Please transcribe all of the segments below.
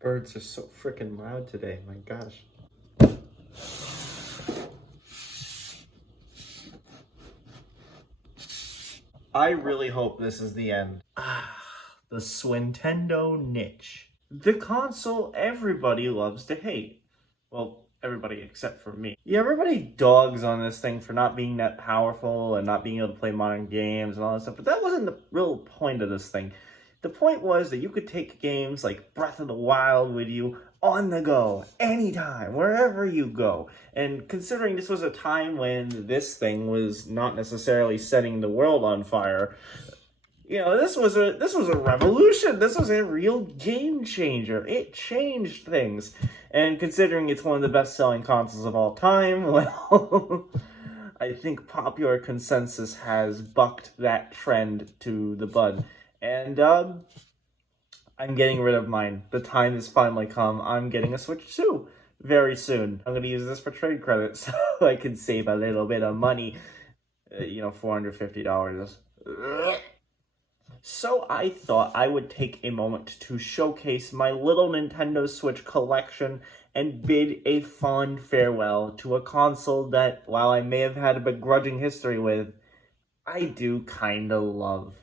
Birds are so freaking loud today, my gosh. I really hope this is the end. The Swintendo niche. The console everybody loves to hate. Well, everybody except for me. Yeah, everybody dogs on this thing for not being that powerful and not being able to play modern games and all that stuff, but that wasn't the real point of this thing. The point was that you could take games like Breath of the Wild with you on the go, anytime, wherever you go. And considering this was a time when this thing was not necessarily setting the world on fire, you know, this was a revolution. This was a real game changer. It changed things. And considering it's one of the best-selling consoles of all time, well, I think popular consensus has bucked that trend to the bud. And I'm getting rid of mine. The time has finally come. I'm getting a Switch 2 very soon. I'm going to use this for trade credit so I can save a little bit of money. $450. So I thought I would take a moment to showcase my little Nintendo Switch collection and bid a fond farewell to a console that, while I may have had a begrudging history with, I do kinda love.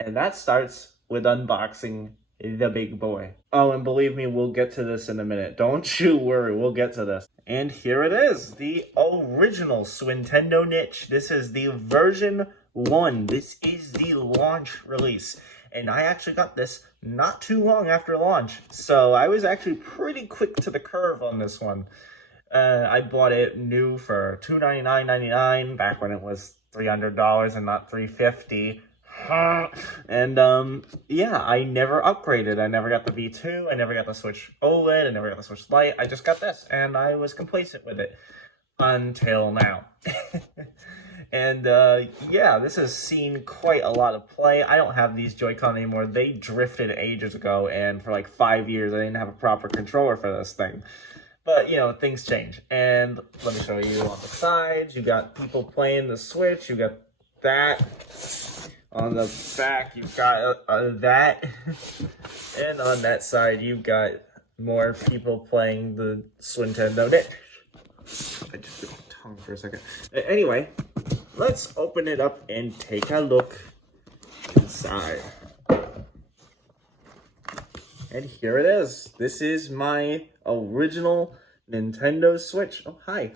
And that starts with unboxing the big boy. Oh, and believe me, we'll get to this in a minute. Don't you worry, we'll get to this. And here it is, the original Swintendo niche. This is the version 1. This is the launch release. And I actually got this not too long after launch. So I was actually pretty quick to the curve on this one. I bought it new for $299.99 back when it was $300 and not $350. And yeah, I never upgraded. I never got the V2, I never got the Switch OLED, I never got the Switch Lite. I just got this, and I was complacent with it until now. And yeah, this has seen quite a lot of play. I don't have these Joy-Con anymore. They drifted ages ago, and for like 5 years I didn't have a proper controller for this thing. But, you know, things change. And let me show you on the sides. You got people playing the Switch. You got that. On the back, you've got that. And on that side, you've got more people playing the Swintendo niche. I just bit my tongue for a second. Anyway, let's open it up and take a look inside. And here it is. This is my original Nintendo Switch. Oh, hi.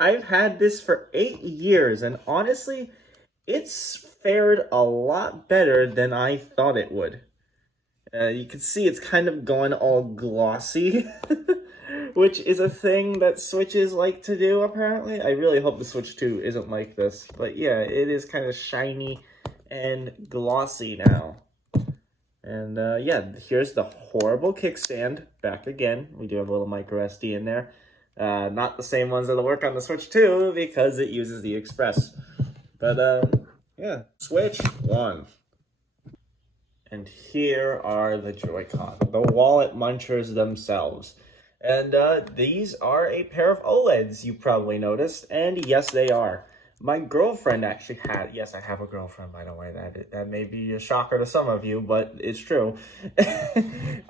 I've had this for 8 years, and honestly, it's fared a lot better than I thought it would. You can see it's kind of gone all glossy, which is a thing that Switches like to do, apparently. I really hope the Switch 2 isn't like this. But yeah, it is kind of shiny and glossy now. And yeah, here's the horrible kickstand back again. We do have a little micro SD in there. Not the same ones that'll work on the Switch 2 because it uses the Express. But yeah, Switch 1. And here are the Joy-Con, the wallet munchers themselves. And these are a pair of OLEDs, you probably noticed. And yes, they are. My girlfriend actually had, yes, I have a girlfriend, by the way. That may be a shocker to some of you, but it's true. She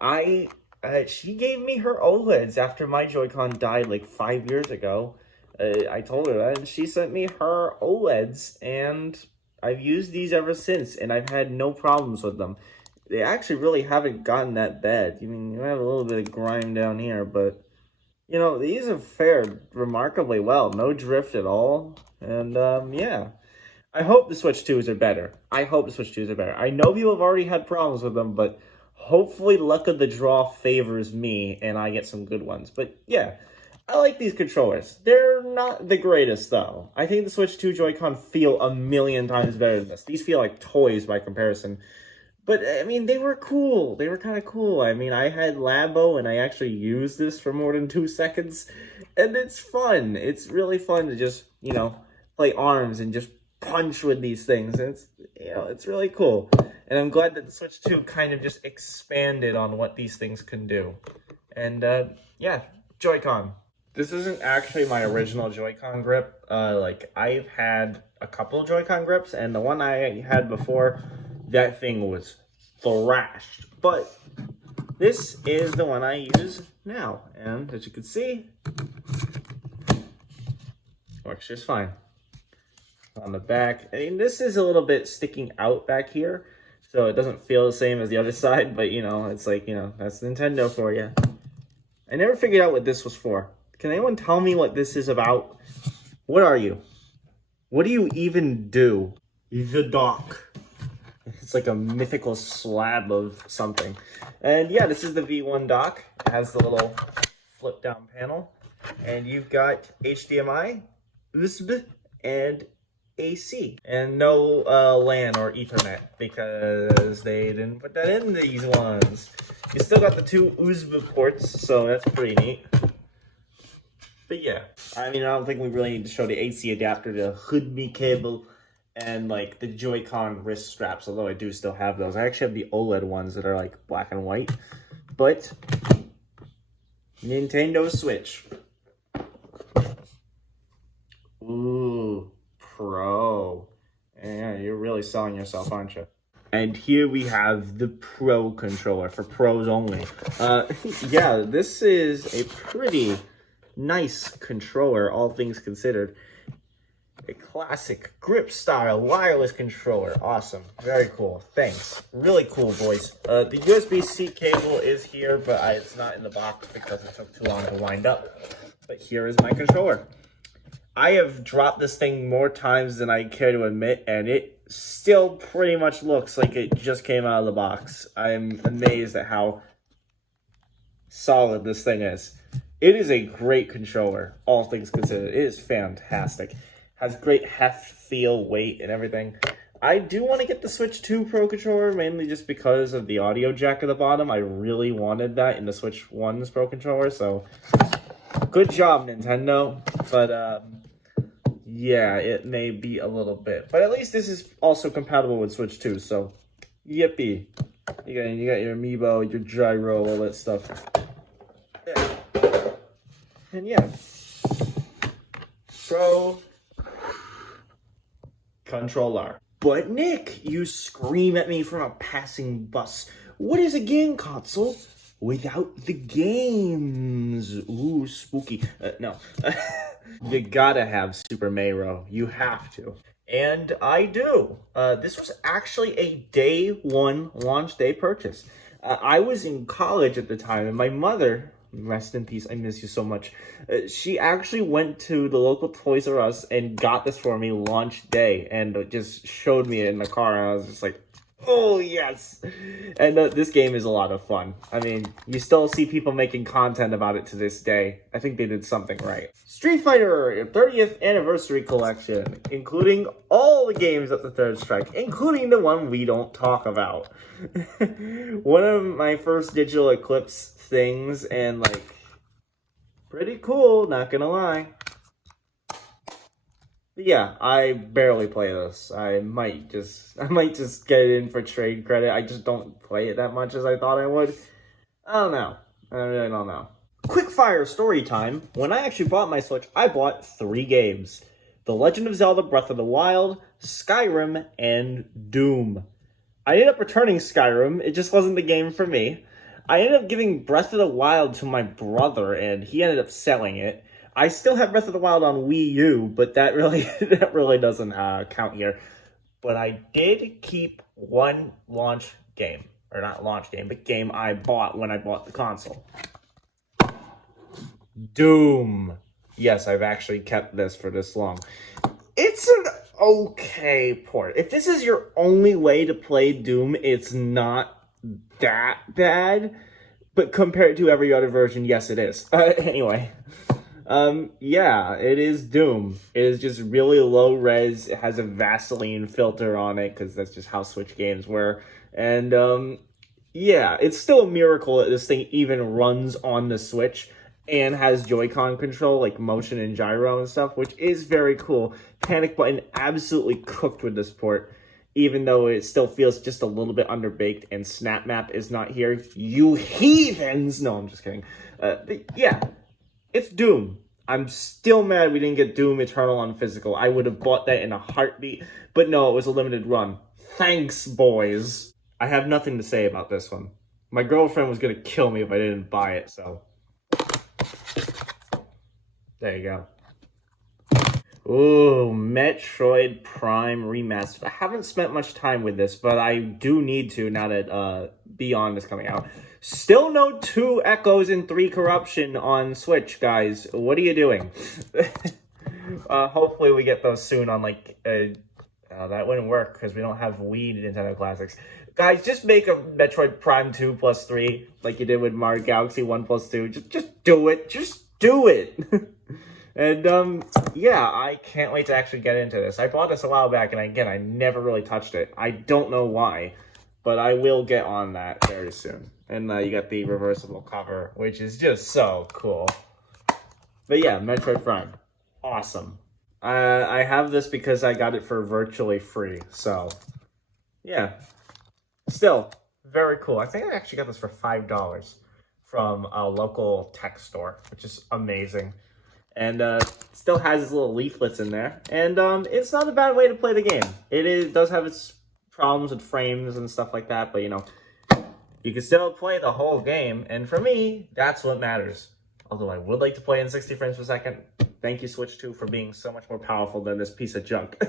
gave me her OLEDs after my Joy-Con died like 5 years ago. I told her that, and she sent me her OLEDs, and I've used these ever since, and I've had no problems with them. They actually really haven't gotten that bad. I mean, you have a little bit of grime down here, but, you know, these have fared remarkably well. No drift at all, and, yeah. I hope the Switch 2s are better. I hope the Switch 2s are better. I know people have already had problems with them, but hopefully luck of the draw favors me, and I get some good ones. But, yeah. I like these controllers. They're not the greatest, though. I think the Switch 2 Joy-Con feel a million times better than this. These feel like toys by comparison. But, I mean, they were cool. They were kind of cool. I mean, I had Labo, and I actually used this for more than 2 seconds. And it's fun. It's really fun to just, you know, play ARMS and just punch with these things. And it's, you know, it's really cool. And I'm glad that the Switch 2 kind of just expanded on what these things can do. And, yeah, Joy-Con. This isn't actually my original Joy-Con grip. Like, I've had a couple of Joy-Con grips, and the one I had before, that thing was thrashed. But This is the one I use now, and as you can see, works just fine. On the back, I mean, this is a little bit sticking out back here, so it doesn't feel the same as the other side, but you know, it's like, you know, that's Nintendo for you. I never figured out what this was for. Can anyone tell me what this is about? What are you? What do you even do? The dock. It's like a mythical slab of something. And yeah, this is the V1 dock. It has the little flip down panel. And you've got HDMI, USB, and AC. And no LAN or Ethernet because they didn't put that in these ones. You still got the two USB ports, so that's pretty neat. But yeah, I mean, I don't think we really need to show the AC adapter, the HDMI cable, and like the Joy-Con wrist straps, although I do still have those. I actually have the OLED ones that are like black and white. But Nintendo Switch. Ooh, Pro. Yeah, you're really selling yourself, aren't you? And here we have the Pro controller for pros only. Yeah, this is a pretty nice controller, all things considered. A classic grip style wireless controller. Awesome. Very cool. Thanks. Really cool, boys. The USB-C cable is here, but it's not in the box because it took too long to wind up. But here is my controller. I have dropped this thing more times than I care to admit, and it still pretty much looks like it just came out of the box. I'm amazed at how solid this thing is. It is a great controller, all things considered. It is fantastic. Has great heft, feel, weight, and everything. I do want to get the Switch 2 Pro controller, mainly just because of the audio jack at the bottom. I really wanted that in the Switch 1's Pro controller, so good job, Nintendo. But, yeah, it may be a little bit. But at least this is also compatible with Switch 2, so yippee. You got your amiibo, your gyro, all that stuff. Yeah. And yeah, Pro controller. But Nick, you scream at me from a passing bus. What is a game console without the games? Ooh, spooky. No. You gotta have Super Mario. You have to. And I do. This was actually a day one launch day purchase. I was in college at the time, and my mother, rest in peace, I miss you so much, she actually went to the local Toys R Us and got this for me launch day, and just showed me it in the car, and I was just like, oh yes. And this game is a lot of fun. I mean, you still see people making content about it to this day. I think they did something right. Street Fighter 30th Anniversary Collection, including all the games at the Third Strike, including the one we don't talk about. One of my first Digital Eclipse things, and like, pretty cool, not gonna lie. But yeah, I barely play this. I might just get it in for trade credit. I just don't play it that much as I thought I would. I don't know. I really don't know. Quick fire story time. When I actually bought my Switch, I bought 3 games. The Legend of Zelda Breath of the Wild, Skyrim, and Doom. I ended up returning Skyrim. It just wasn't the game for me. I ended up giving Breath of the Wild to my brother, and he ended up selling it. I still have Breath of the Wild on Wii U, but that really doesn't count here. But I did keep one launch game. Or not launch game, but game I bought when I bought the console. Doom. Yes, I've actually kept this for this long. It's an okay port. If this is your only way to play Doom, it's not that bad. But compared to every other version, yes, it is. Anyway. Yeah, it is Doom. It is just really low res. It has a Vaseline filter on it, because that's just how Switch games were. And, yeah, it's still a miracle that this thing even runs on the Switch and has Joy-Con control, like motion and gyro and stuff, which is very cool. Panic Button absolutely cooked with this port, even though it still feels just a little bit underbaked, and Snap Map is not here. You heathens! No, I'm just kidding. But yeah, it's Doom. I'm still mad we didn't get Doom Eternal on physical. I would have bought that in a heartbeat, but no, it was a limited run. Thanks, boys. I have nothing to say about this one. My girlfriend was gonna kill me if I didn't buy it, so. There you go. Ooh, Metroid Prime Remastered. I haven't spent much time with this, but I do need to now that Beyond is coming out. Still no 2 Echoes and 3 Corruption on Switch, guys. What are you doing? Hopefully we get those soon on, like, that wouldn't work because we don't have Wii Nintendo Classics. Guys, just make a Metroid Prime 2 plus 3 like you did with Mario Galaxy 1 plus 2. Just do it. Just do it. And, yeah, I can't wait to actually get into this. I bought this a while back, and again, I never really touched it. I don't know why, but I will get on that very soon. And you got the reversible cover, which is just so cool. But yeah, Metroid Prime. Awesome. I have this because I got it for virtually free, so yeah. Still, very cool. I think I actually got this for $5 from a local tech store, which is amazing. And still has its little leaflets in there. And it's not a bad way to play the game. It does have its problems with frames and stuff like that, but you know, you can still play the whole game. And for me, that's what matters. Although I would like to play in 60 frames per second. Thank you, Switch 2, for being so much more powerful than this piece of junk.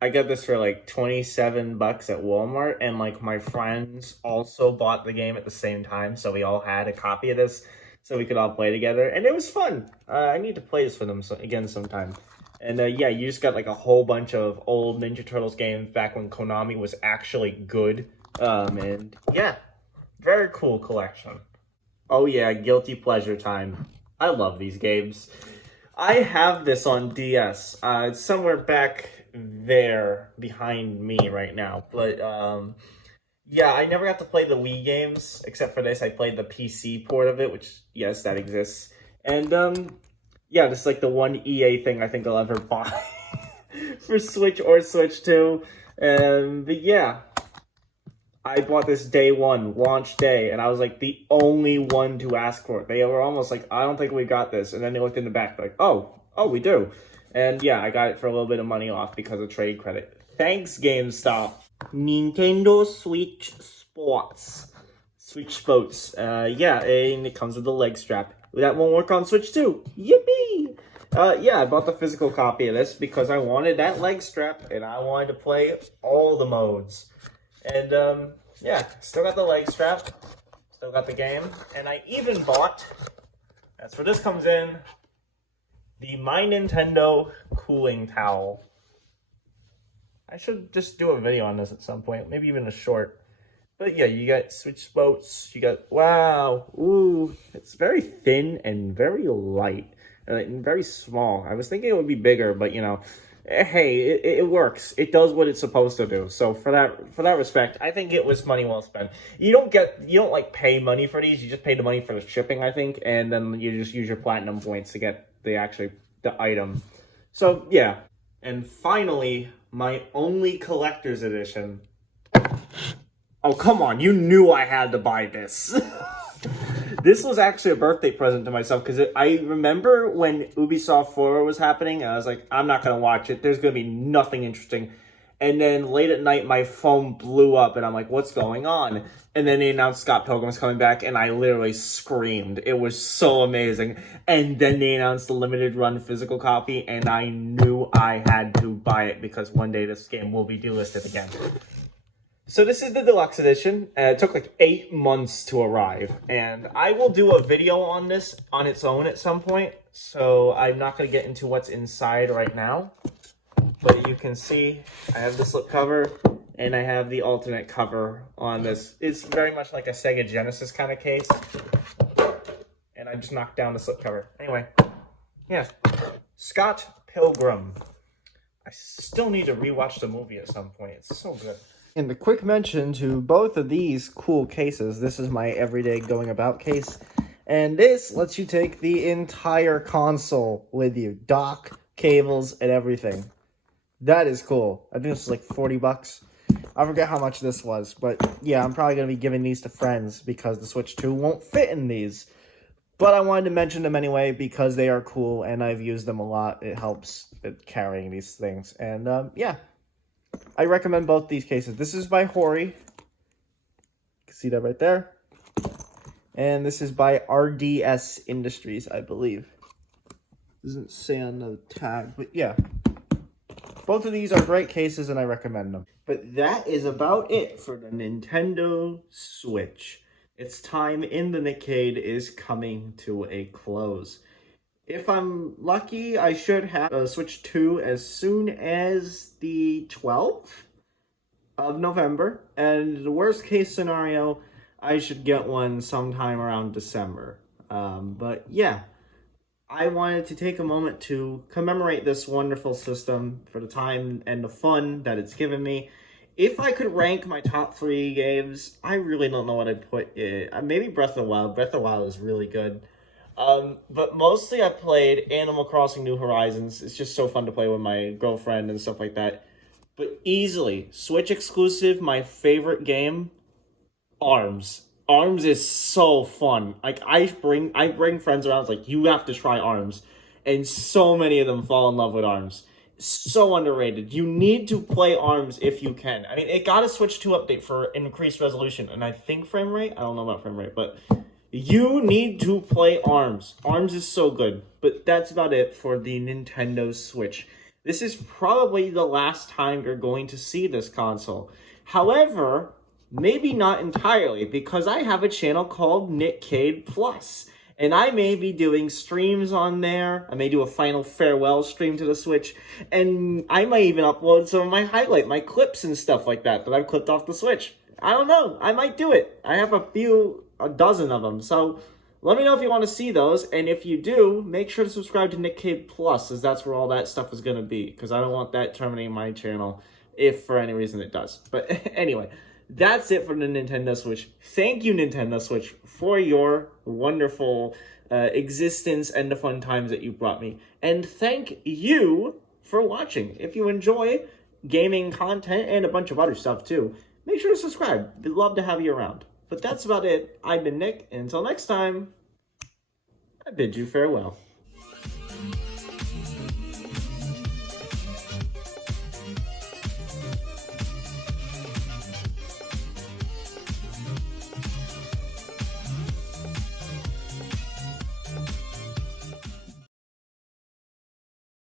I got this for like $27 at Walmart, and like my friends also bought the game at the same time, so we all had a copy of this so we could all play together, and it was fun. I need to play this with them again sometime. And yeah, you just got like a whole bunch of old Ninja Turtles games back when Konami was actually good. And yeah, very cool collection. Oh yeah, guilty pleasure time. I love these games. I have this on DS. It's somewhere back there behind me right now. But yeah, I never got to play the Wii games except for this. I played the PC port of it, which yes, that exists. And yeah, this is like the one EA thing I think I'll ever buy for Switch or Switch 2. But yeah, I bought this day one, launch day, and I was like the only one to ask for it. They were almost like, I don't think we got this. And then they looked in the back like, oh, we do. And yeah, I got it for a little bit of money off because of trade credit. Thanks, GameStop. Nintendo Switch Sports. Switch Sports. Yeah, and it comes with the leg strap. That won't work on Switch 2. Yippee! Yeah, I bought the physical copy of this because I wanted that leg strap and I wanted to play all the modes. And, yeah, still got the leg strap, still got the game, and I even bought, that's where this comes in, the My Nintendo cooling towel. I should just do a video on this at some point, maybe even a short. But yeah, you got Switch Sports, you got, wow, ooh, it's very thin and very light, and very small. I was thinking it would be bigger, but you know, hey, it works. It does what it's supposed to do. So for that respect, I think it was money well spent. You don't like pay money for these. You just pay the money for the shipping, I think, and then you just use your platinum points to get the item. So yeah. And finally, my only collector's edition. Oh, come on. You knew I had to buy this. This was actually a birthday present to myself because I remember when Ubisoft 4 was happening, and I was like, I'm not going to watch it. There's going to be nothing interesting. And then late at night, my phone blew up, and I'm like, what's going on? And then they announced Scott Pilgrim's coming back, and I literally screamed. It was so amazing. And then they announced the limited run physical copy, and I knew I had to buy it because one day this game will be delisted again. So this is the deluxe edition. It took like 8 months to arrive, and I will do a video on this on its own at some point, so I'm not going to get into what's inside right now. But you can see I have the slipcover, and I have the alternate cover on this. It's very much like a Sega Genesis kind of case, and I just knocked down the slipcover. Anyway, yeah, Scott Pilgrim. I still need to rewatch the movie at some point. It's so good. And a quick mention to both of these cool cases. This is my everyday going about case. And this lets you take the entire console with you. Dock, cables, and everything. That is cool. I think it's like $40. I forget how much this was. But yeah, I'm probably going to be giving these to friends because the Switch 2 won't fit in these. But I wanted to mention them anyway because they are cool and I've used them a lot. It helps with carrying these things. And yeah. I recommend both these cases. This is by Hori. You can see that right there. And this is by RDS Industries, I believe. Doesn't say on the tag, but yeah. Both of these are great cases and I recommend them. But that is about it for the Nintendo Switch. Its time in the Nikkcade is coming to a close. If I'm lucky, I should have a Switch 2 as soon as the 12th of November. And the worst case scenario, I should get one sometime around December. But yeah, I wanted to take a moment to commemorate this wonderful system for the time and the fun that it's given me. If I could rank my top 3 games, I really don't know what I'd put in. Maybe Breath of the Wild. Breath of the Wild is really good. But mostly I played Animal Crossing New Horizons. It's just so fun to play with my girlfriend and stuff like that. But easily, Switch exclusive, my favorite game, ARMS. ARMS is so fun. Like, I bring friends around, it's like, you have to try ARMS. And so many of them fall in love with ARMS. So underrated. You need to play ARMS if you can. I mean, it got a Switch 2 update for increased resolution, and I think frame rate? I don't know about frame rate, but you need to play ARMS. ARMS is so good. But that's about it for the Nintendo Switch. This is probably the last time you're going to see this console. However, maybe not entirely, because I have a channel called Nikkcade Plus. And I may be doing streams on there. I may do a final farewell stream to the Switch. And I might even upload some of my clips and stuff like that I've clipped off the Switch. I don't know. I might do it. I have a dozen of them. So let me know if you want to see those. And if you do, make sure to subscribe to Nikkcade Plus, as that's where all that stuff is going to be. Because I don't want that terminating my channel if for any reason it does. But anyway, that's it for the Nintendo Switch. Thank you, Nintendo Switch, for your wonderful existence and the fun times that you brought me. And thank you for watching. If you enjoy gaming content and a bunch of other stuff too, make sure to subscribe. We'd love to have you around. But that's about it. I've been Nick, and until next time, I bid you farewell.